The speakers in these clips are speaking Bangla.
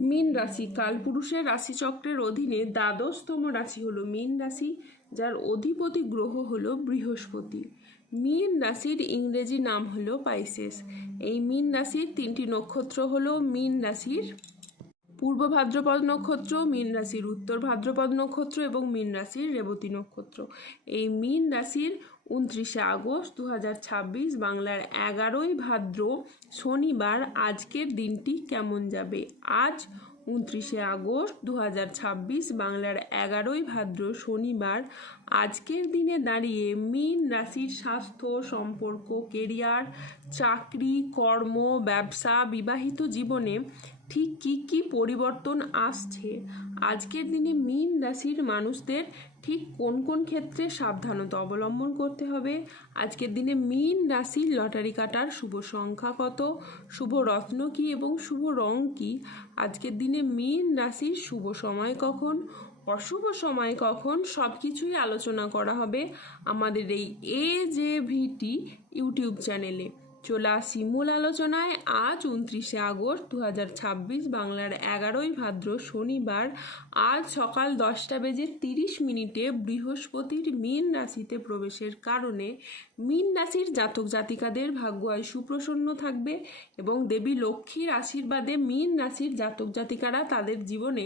মীন রাশি কালপুরুষের রাশিচক্রের অধীনে দ্বাদশতম রাশি হলো মীন রাশি, যার অধিপতি গ্রহ হলো বৃহস্পতি। মীন রাশির ইংরেজি নাম হলো পাইসেস। এই মীন রাশির তিনটি নক্ষত্র হলো মীন রাশির পূর্ব ভাদ্রপদ নক্ষত্র, মীন রাশির উত্তর ভাদ্রপদ নক্ষত্র এবং মীন রাশির রেবতী নক্ষত্র। এই মীন রাশির 29শে আগস্ট 2026 বাংলার 11ই ভাদ্র শনিবার আজকের দিনটি কেমন যাবে। আজ 29শে আগস্ট 2026 বাংলার 11ই ভাদ্র শনিবার আজকের দিনে দাঁড়িয়ে মীন রাশির স্বাস্থ্য, সম্পর্ক, কেরিয়ার, চাকরি, কর্ম, ব্যবসা, বিবাহিত জীবনে ঠিক কী পরিবর্তন আসছে। আজকের দিনে মীন রাশির মানুষদের ঠিক কোন কোন ক্ষেত্রে সাবধানতা অবলম্বন করতে হবে। আজকের দিনে মীন রাশির লটারি কাটার শুভ সংখ্যা কত, শুভ রত্ন কী এবং শুভ রং কী। আজকের দিনে মীন রাশির শুভ সময় কখন, অশুভ সময় কখন, সব কিছুই আলোচনা করা হবে আমাদের এই AJVT ইউটিউব চ্যানেলে। চলে আসি মূল আলোচনায়। আজ 29শে আগস্ট 2026 বাংলার 11ই ভাদ্র শনিবার আজ সকাল 10:30 বৃহস্পতির মীন রাশিতে প্রবেশের কারণে মীন রাশির জাতক জাতিকাদের ভাগ্য আয় সুপ্রসন্ন থাকবে এবং দেবী লক্ষ্মীর আশীর্বাদে মীন রাশির জাতক জাতিকারা তাদের জীবনে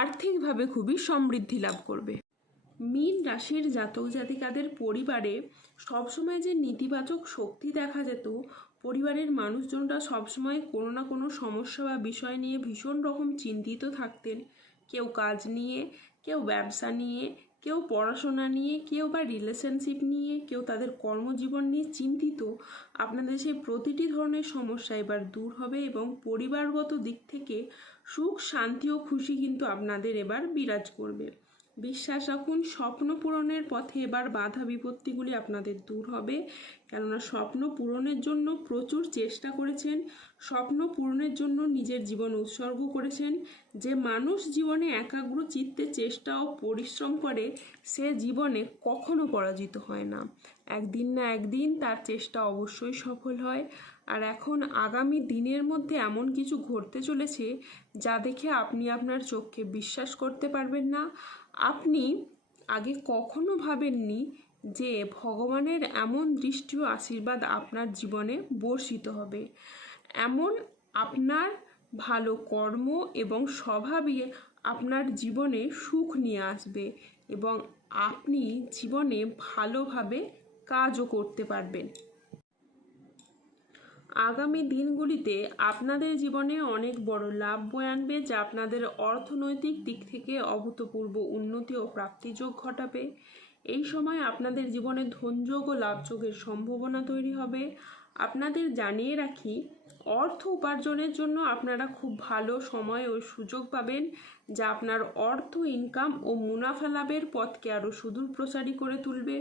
আর্থিকভাবে খুবই সমৃদ্ধি লাভ করবে। মীন রাশির জাতক জাতিকাদের পরিবারে সবসময় যে নেতিবাচক শক্তি দেখা যেত, পরিবারের মানুষজনরা সবসময় কোনো না কোনো সমস্যা বা বিষয় নিয়ে ভীষণ রকম চিন্তিত থাকতেন। কেউ কাজ নিয়ে, কেউ ব্যবসা নিয়ে, কেউ পড়াশোনা নিয়ে, কেউ বা রিলেশনশিপ নিয়ে, কেউ তাদের কর্মজীবন নিয়ে চিন্তিত। আপনাদের সেই প্রতিটি ধরনের সমস্যা এবার দূর হবে এবং পরিবারগত দিক থেকে সুখ, শান্তি ও খুশি কিন্তু আপনাদের এবার বিরাজ করবে। বিশ্বাস রাখুন, স্বপ্ন পূরণের পথে এবার বাধা বিপত্তিগুলি আপনাদের দূর হবে, কেননা স্বপ্ন পূরণের জন্য প্রচুর চেষ্টা করেছেন, স্বপ্ন পূরণের জন্য নিজের জীবন উৎসর্গ করেছেন। যে মানুষ জীবনে একাগ্র চিত্তে চেষ্টা ও পরিশ্রম করে সে জীবনে কখনো পরাজিত হয় না। একদিন না একদিন তার চেষ্টা অবশ্যই সফল হয়। আর এখন আগামী দিনের মধ্যে এমন কিছু ঘটতে চলেছে যা দেখে আপনি আপনার চোখকে বিশ্বাস করতে পারবেন না। আপনি আগে কখনো ভাবেননি যে ভগবানের এমন দৃষ্টি ও আশীর্বাদ আপনার জীবনে বর্ষিত হবে। এমন আপনার ভালো কর্ম এবং স্বভাবই আপনার জীবনে সুখ নিয়ে আসবে এবং আপনি জীবনে ভালোভাবে কাজও করতে পারবেন। আগামী দিনগুলিতে আপনাদের জীবনে অনেক বড় লাভ বয়ে আনবে, যা আপনাদের অর্থনৈতিক দিক থেকে অভূতপূর্ব উন্নতি ও প্রাপ্তিযোগ ঘটাবে। এই সময় আপনাদের জীবনে ধনযোগ ও লাভযোগের সম্ভাবনা তৈরি হবে। আপনাদের জানিয়ে রাখি, অর্থ উপার্জনের জন্য আপনারা খুব ভালো সময় ও সুযোগ পাবেন, যা আপনার অর্থ ইনকাম ও মুনাফা লাভের পথকে আরও সুদূর প্রসারী করে তুলবে।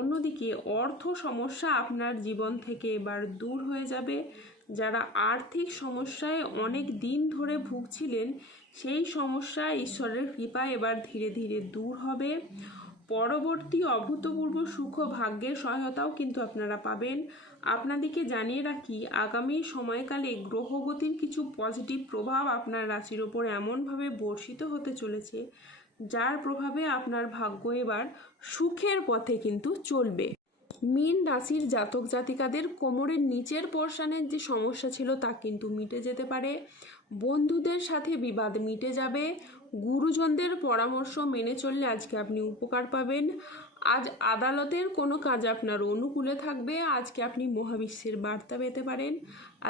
অন্যদিকে অর্থ সমস্যা আপনার জীবন থেকে এবার দূর হয়ে যাবে। যারা আর্থিক সমস্যায় অনেক দিন ধরে ভুগছিলেন, সেই সমস্যা ঈশ্বরের কৃপায় এবার ধীরে ধীরে দূর হবে। পরবর্তী অভূতপূর্ব সুখ ও ভাগ্যের সহায়তাও কিন্তু আপনারা পাবেন। আপনাদেরকে জানিয়ে রাখি, আগামী সময়কালে গ্রহগতির কিছু পজিটিভ প্রভাব আপনার রাশির ওপর এমনভাবে বর্ষিত হতে চলেছে, যার প্রভাবে আপনার ভাগ্য এবার সুখের পথে কিন্তু চলবে। মীন রাশির জাতক জাতিকাদের কোমরের নিচের পোর্শনের যে সমস্যা ছিল তা কিন্তু মিটে যেতে পারে। বন্ধুদের সাথে বিবাদ মিটে যাবে। গুরুজনদের পরামর্শ মেনে চললে আজকে আপনি উপকার পাবেন। আজ আদালতের কোনো কাজ আপনার অনুকূলে থাকবে। আজকে আপনি মহাবিশ্বের বার্তা পেতে পারেন।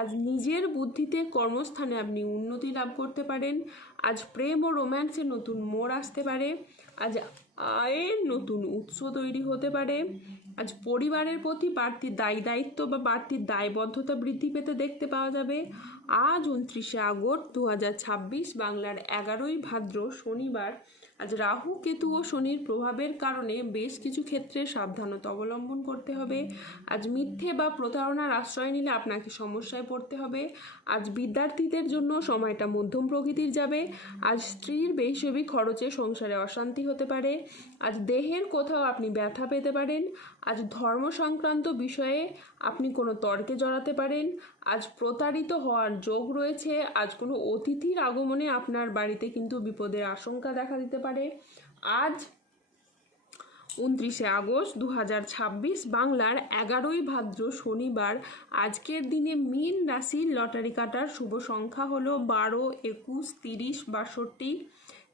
আজ নিজের বুদ্ধিতে কর্মস্থানে আপনি উন্নতি লাভ করতে পারেন। আজ প্রেম ও রোম্যান্সে নতুন মোড় আসতে পারে। আজ আয়ের নতুন উৎস তৈরি হতে পারে। আজ পরিবারের প্রতি বাড়তি দায়িত্ব বা বাড়তি দায়বদ্ধতা বৃদ্ধি পেতে দেখতে পাওয়া যাবে। আজ 29শে আগস্ট 2026 বাংলার 11ই ভাদ্র শনিবার আজ রাহু, কেতু ও শনির প্রভাবের কারণে বেশ কিছু ক্ষেত্রে সাবধানতা অবলম্বন করতে হবে। আজ মিথ্যে বা প্রতারণার আশ্রয় নিলে আপনাকে সমস্যায় পড়তে হবে। আজ বিদ্যার্থীদের জন্য সময়টা মধ্যম প্রকৃতির যাবে। আজ স্ত্রীর বেহিসেবি খরচে সংসারে অশান্তি হতে পারে। আজ দেহের কোথাও আপনি ব্যথা পেতে পারেন। আজ ধর্ম সংক্রান্ত বিষয়ে আপনি কোনো তর্কে জড়াতে পারেন। আজ প্রতারিত হওয়ার যোগ রয়েছে। আজ কোনো অতিথির আগমনে আপনার বাড়িতে কিন্তু বিপদের আশঙ্কা দেখা দিতে পারে। আজ 29শে আগস্ট 2026 বাংলার 11ই ভাদ্র শনিবার। আজকের দিনে মীন রাশির লটারি কাটার শুভ সংখ্যা হলো 12, 21, 30, 62,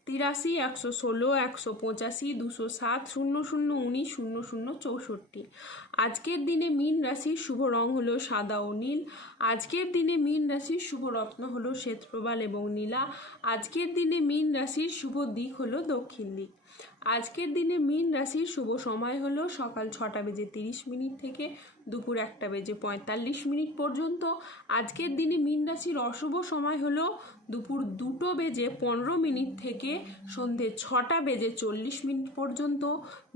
83, 116, 185, 207, 00, 19, 00, 64। আজকের দিনে মীন রাশির শুভ রং হলো সাদা ও নীল। আজকের দিনে মীন রাশির শুভ রত্ন হলো শ্বেতপ্রবাল এবং নীলা। আজকের দিনে মীন রাশির শুভ দিক হলো দক্ষিণ দিক। আজকের দিনে মীন রাশির শুভ সময় হলো সকাল 6:30 থেকে দুপুর 1:45 পর্যন্ত। আজকের দিনে মীন রাশির অশুভ সময় হলো দুপুর 2:15 থেকে সন্ধে 6:40 পর্যন্ত।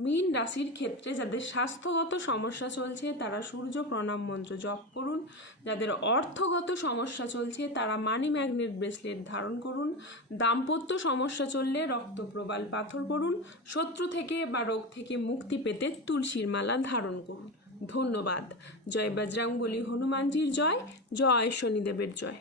মীন রাশির ক্ষেত্রে যাদের স্বাস্থ্যগত সমস্যা চলছে তারা সূর্য প্রণাম মন্ত্র জপ করুন। যাদের অর্থগত সমস্যা চলছে তারা মানি ম্যাগনেট ব্রেসলেট ধারণ করুন। দাম্পত্য সমস্যা চললে রক্তপ্রবাল পাথর করুন। শত্রু থেকে বা রোগ থেকে মুক্তি পেতে তুলসীর মালা ধারণ করুন। ধন্যবাদ। জয় বজরংবলী হনুমানজির জয়, জয় শনিদেবের জয়।